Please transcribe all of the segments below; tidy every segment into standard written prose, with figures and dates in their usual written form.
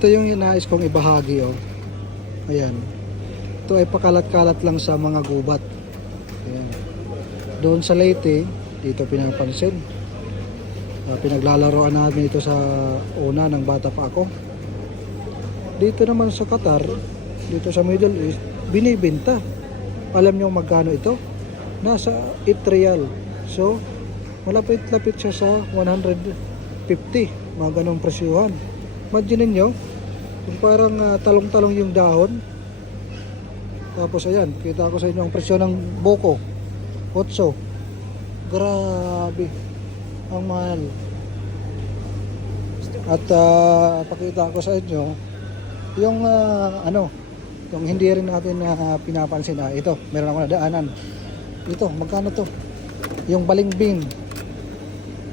Ito yung inais kong ibahagi, oh. Ayan. Ito ay pakalat-kalat lang sa mga gubat. Ayan. Doon sa Leyte, dito pinapansin. Pinaglalaroan namin ito sa una ng bata pa ako. Dito naman sa Qatar, dito sa Middle East, binibenta. Alam niyo magkano ito? Nasa 8 riyal. So, malapit-lapit siya sa 150. Mga ganong presyuhan. Imagine niyo, kung parang talong-talong yung dahon. Tapos ayan, kita ko sa inyo ang presyo ng buko. 8. Grabe. Ang mahal. At pakita ko sa inyo yung yung hindi rin natin pinapansin. Ito, meron ako nadaanan. Ito, magkano to? Yung balingbing.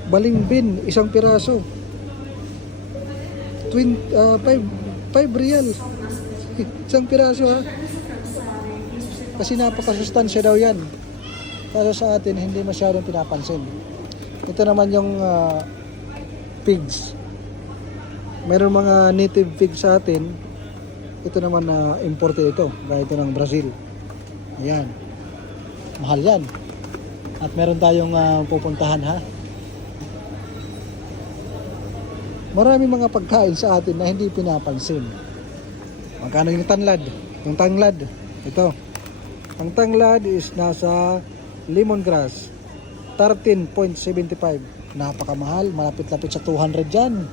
Balingbing, isang piraso. 5 real. Isang piraso, ha. Kasi napakasustansya daw yan. Pero sa atin, hindi masyadong pinapansin. Ito naman yung pigs. Mayroong mga native pigs sa atin. Ito naman na imported ito. Gaya ito ng Brazil. Ayan. Mahal yan. At meron tayong pupuntahan, ha. Maraming mga pagkain sa atin na hindi pinapansin. Magkano yung tanglad? Yung tanglad, ito. Ang tanglad is nasa lemongrass, 13.75. Napakamahal, malapit-lapit sa 200 dyan.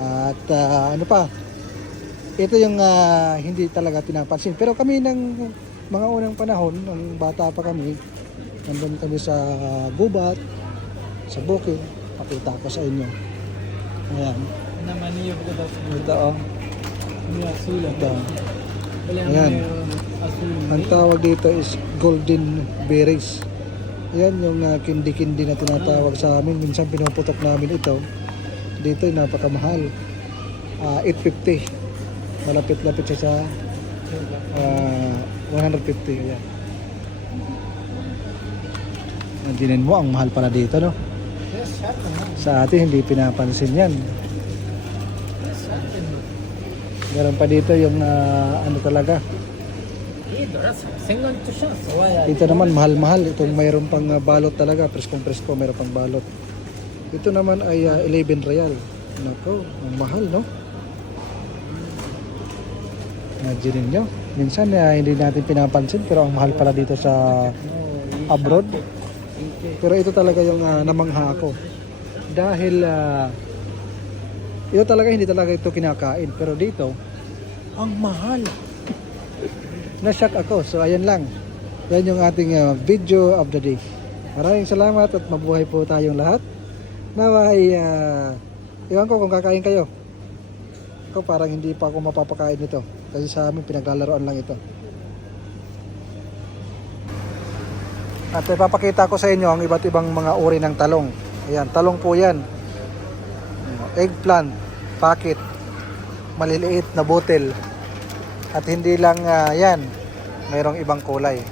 At ano pa? Ito yung hindi talaga pinapansin. Pero kami ng mga unang panahon, nung bata pa kami, nandun kami sa gubat, sa bukid, pakita ko sa inyo. Ayan. Ito, oh. Ito. Ayan. Ang tawag dito is golden berries. Ayan yung kindi-kindi na tinatawag sa amin. Minsan pinuputok namin ito. Dito ay napakamahal. 850. Malapit-lapit siya sa 150. Ayan. Imaginin mo, ang mahal pala dito, no? Sa atin hindi pinapansin yan. Meron pa dito yung ano talaga. Ito naman mahal-mahal. Itong mayroon pang balot talaga. Preskong-presko, mayroon pang balot. Ito naman ay 11 real. Nako, ang mahal, no? Imagine nyo. Minsan hindi natin pinapansin pero ang mahal pala dito sa abroad. Pero ito talaga yung namangha ako. Dahil ito talaga hindi talaga ito kinakain. Pero dito, ang mahal. Na-shock ako. So ayan lang. Yan yung ating video of the day. Maraming salamat at mabuhay po tayong lahat. Naway, iwan ko kung kakain kayo. Ako parang hindi pa ako mapapakain nito. Kasi sa amin pinaglalaroan lang ito. At ipapakita ko sa inyo ang iba't ibang mga uri ng talong. Ayan, talong po yan. Eggplant, packet, maliliit na botel. At hindi lang yan, mayroong ibang kulay.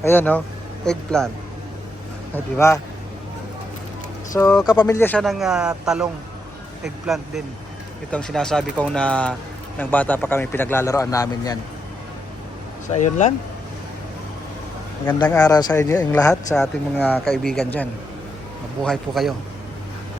Ayan, no, eggplant. Diba? So, kapamilya siya ng talong, eggplant din. Itong sinasabi kong na ng bata pa kami pinaglalaroan namin yan. So, ayun lang. Magandang araw sa inyo yung lahat, sa ating mga kaibigan dyan. Mabuhay po kayo.